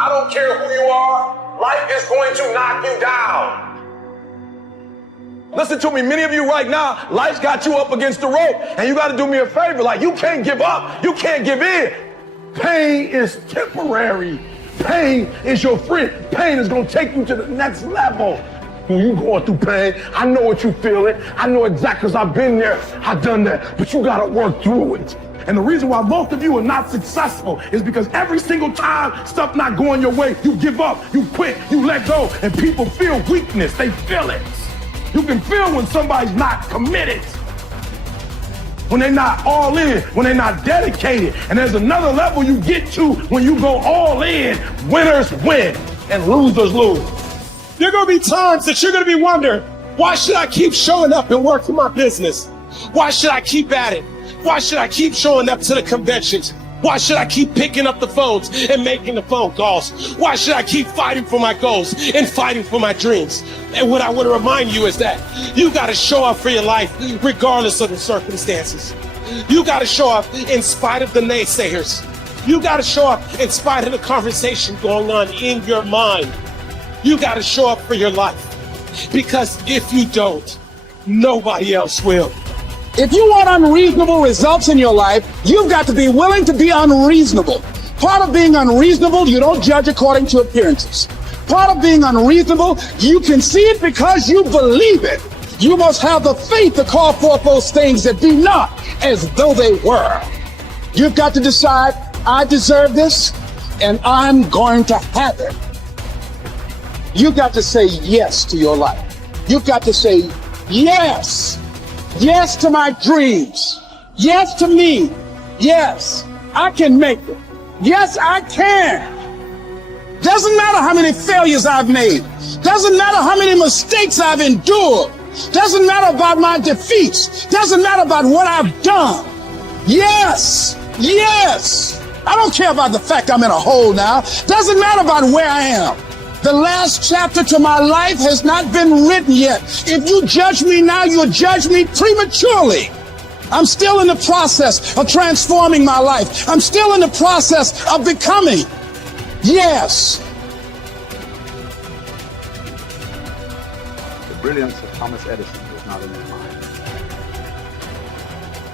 I don't care who you are. Life is going to knock you down. Listen to me, many of you right now, life's got you up against the rope, and you got to do me a favor. Like, you can't give up. You can't give in. Pain is temporary. Pain is your friend. Pain is going to take you to the next level. When you going through pain, I know what you feeling. I know exactly, because I've been there. I've done that. But you got to work through it. And the reason why most of you are not successful is because every single time stuff not going your way, you give up, you quit, you let go, and people feel weakness. They feel it. You can feel when somebody's not committed, when they're not all in, when they're not dedicated. And there's another level you get to when you go all in. Winners win and losers lose. There are going to be times that you're going to be wondering, why should I keep showing up and working my business? Why should I keep at it? Why should I keep showing up to the conventions? Why should I keep picking up the phones and making the phone calls? Why should I keep fighting for my goals and fighting for my dreams? And what I want to remind you is that you got to show up for your life regardless of the circumstances. You got to show up in spite of the naysayers. You got to show up in spite of the conversation going on in your mind. You got to show up for your life, because if you don't, nobody else will. If you want unreasonable results in your life, you've got to be willing to be unreasonable. Part of being unreasonable, you don't judge according to appearances. Part of being unreasonable, you can see it because you believe it. You must have the faith to call forth those things that be not as though they were. You've got to decide, I deserve this, and I'm going to have it. You've got to say yes to your life. You've got to say yes. Yes to my dreams. Yes to me. Yes, I can make it. Yes, I can. Doesn't matter how many failures I've made. Doesn't matter how many mistakes I've endured. Doesn't matter about my defeats. Doesn't matter about what I've done. Yes, yes. I don't care about the fact I'm in a hole now. Doesn't matter about where I am. The last chapter to my life has not been written yet. If you judge me now, you'll judge me prematurely. I'm still in the process of transforming my life. I'm still in the process of becoming. Yes. The brilliance of Thomas Edison was not in his mind.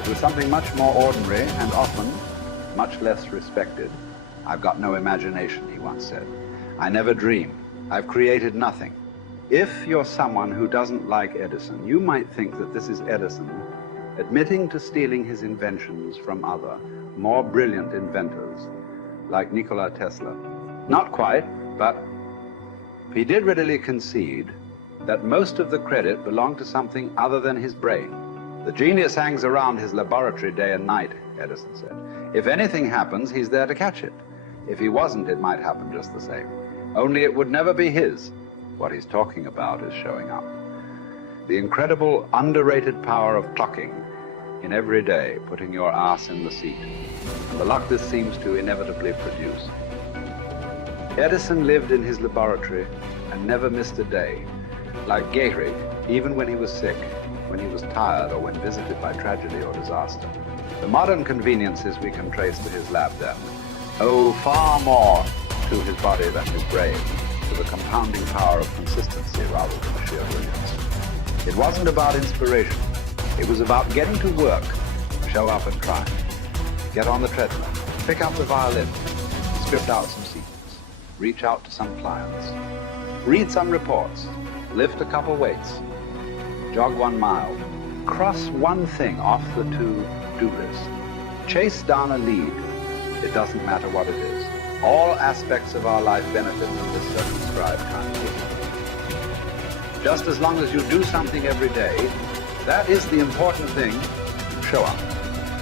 It was something much more ordinary and often much less respected. I've got no imagination, he once said. I never dream. I've created nothing. If you're someone who doesn't like Edison, you might think that this is Edison admitting to stealing his inventions from other, more brilliant inventors, like Nikola Tesla. Not quite, but he did readily concede that most of the credit belonged to something other than his brain. The genius hangs around his laboratory day and night, Edison said. If anything happens, he's there to catch it. If he wasn't, it might happen just the same. Only it would never be his. What he's talking about is showing up. The incredible, underrated power of clocking in every day, putting your ass in the seat, and the luck this seems to inevitably produce. Edison lived in his laboratory and never missed a day. Like Gehrig, even when he was sick, when he was tired, or when visited by tragedy or disaster. The modern conveniences we can trace to his lab then owe far more to his body than his brain, to the compounding power of consistency rather than sheer brilliance. It wasn't about inspiration. It was about getting to work, show up and try. Get on the treadmill, pick up the violin, script out some sequence, reach out to some clients, read some reports, lift a couple weights, jog 1 mile, cross one thing off the to-do list, chase down a lead. It doesn't matter what it is. All aspects of our life benefit from this circumscribed timetable. Just as long as you do something every day, that is the important thing. Show up.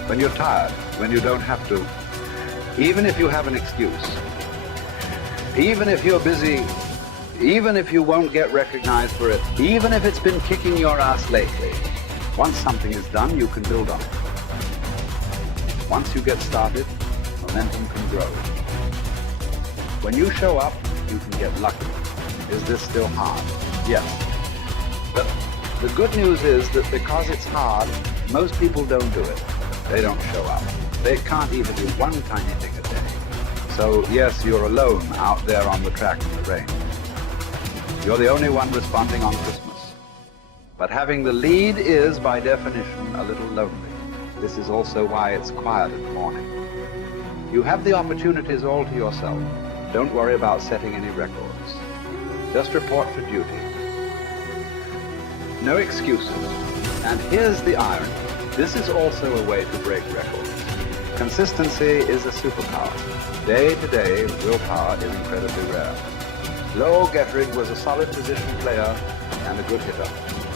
When you're tired, when you don't have to, even if you have an excuse, even if you're busy, even if you won't get recognized for it, even if it's been kicking your ass lately, once something is done, you can build on it. Once you get started, momentum can grow. When you show up, you can get lucky. Is this still hard? Yes. But the good news is that because it's hard, most people don't do it. They don't show up. They can't even do one tiny thing a day. So yes, you're alone out there on the track in the rain. You're the only one responding on Christmas. But having the lead is, by definition, a little lonely. This is also why it's quiet in the morning. You have the opportunities all to yourself. Don't worry about setting any records. Just report for duty. No excuses. And here's the irony. This is also a way to break records. Consistency is a superpower. Day to day, willpower is incredibly rare. Lowell Gettrig was a solid position player and a good hitter.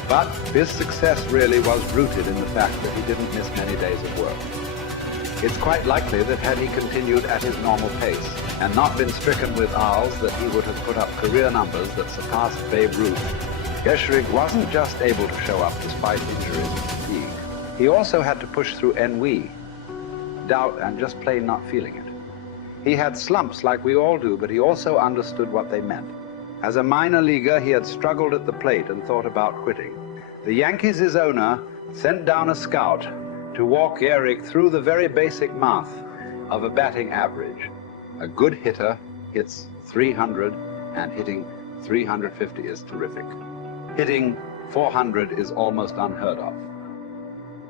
But his success really was rooted in the fact that he didn't miss many days of work. It's quite likely that had he continued at his normal pace and not been stricken with owls, that he would have put up career numbers that surpassed Babe Ruth. Gettrig wasn't just able to show up despite injuries and fatigue. He also had to push through ennui, doubt, and just plain not feeling it. He had slumps like we all do, but he also understood what they meant. As a minor leaguer, he had struggled at the plate and thought about quitting. The Yankees' owner sent down a scout to walk Gehrig through the very basic math of a batting average. A good hitter hits 300, and hitting 350 is terrific. Hitting 400 is almost unheard of.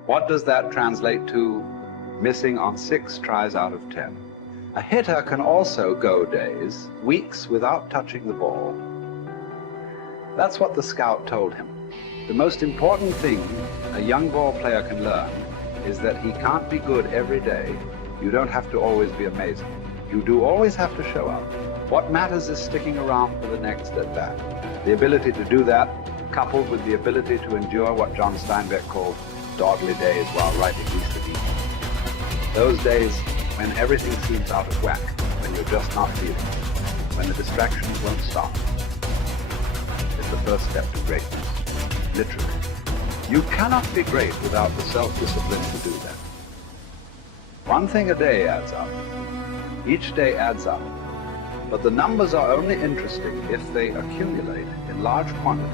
What does that translate to? Missing on 6 tries out of 10. A hitter can also go days, weeks without touching the ball. That's what the scout told him. The most important thing a young ball player can learn is that he can't be good every day. You don't have to always be amazing. You do always have to show up. What matters is sticking around for the next at bat. The ability to do that, coupled with the ability to endure what John Steinbeck called dogly days while writing Easter Eve. Those days when everything seems out of whack, when you're just not feeling it, when the distractions won't stop, is the first step to greatness, literally. You cannot be great without the self-discipline to do that. One thing a day adds up. Each day adds up. But the numbers are only interesting if they accumulate in large quantities.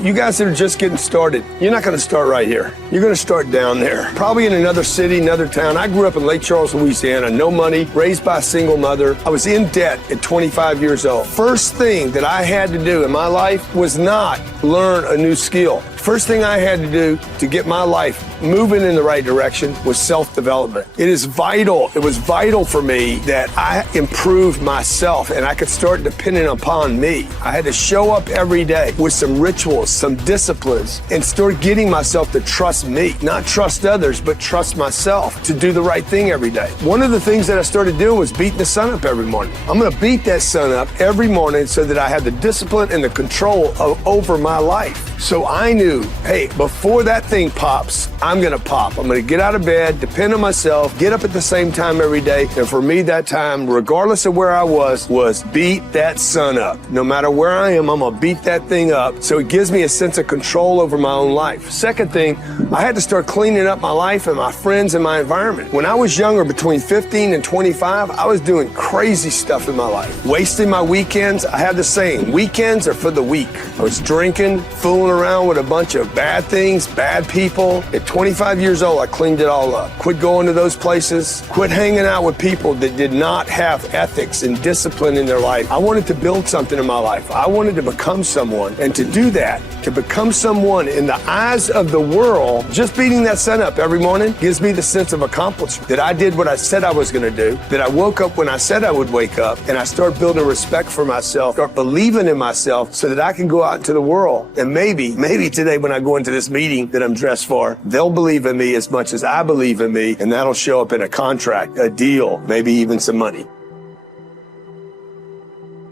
You guys that are just getting started, you're not going to start right here. You're going to start down there, probably in another city, another town. I grew up in Lake Charles, Louisiana, no money, raised by a single mother. I was in debt at 25 years old. First thing that I had to do in my life was not learn a new skill. First thing I had to do to get my life moving in the right direction was self-development. It is vital. It was vital for me that I improved myself and I could start depending upon me. I had to show up every day with some rituals, some disciplines, and start getting myself to trust me, not trust others, but trust myself to do the right thing every day. One of the things that I started doing was beating the sun up every morning. I'm going to beat that sun up every morning so that I have the discipline and the control over my life. So I knew, hey, before that thing pops, I'm going to pop. I'm going to get out of bed, depend on myself, get up at the same time every day. And for me, that time, regardless of where I was beat that sun up. No matter where I am, I'm going to beat that thing up. So it gives me a sense of control over my own life. Second thing, I had to start cleaning up my life and my friends and my environment. When I was younger, between 15 and 25, I was doing crazy stuff in my life. Wasting my weekends. I had the saying, weekends are for the weak. I was drinking, fooling around with a bunch of bad things, bad people. At 25 years old, I cleaned it all up. Quit going to those places. Quit hanging out with people that did not have ethics and discipline in their life. I wanted to build something in my life. I wanted to become someone. And to do that, to become someone in the eyes of the world, just beating that sun up every morning gives me the sense of accomplishment that I did what I said I was going to do, that I woke up when I said I would wake up, and I start building respect for myself, start believing in myself so that I can go out into the world. And maybe today when I go into this meeting that I'm dressed for, they'll believe in me as much as I believe in me, and that'll show up in a contract, a deal, maybe even some money.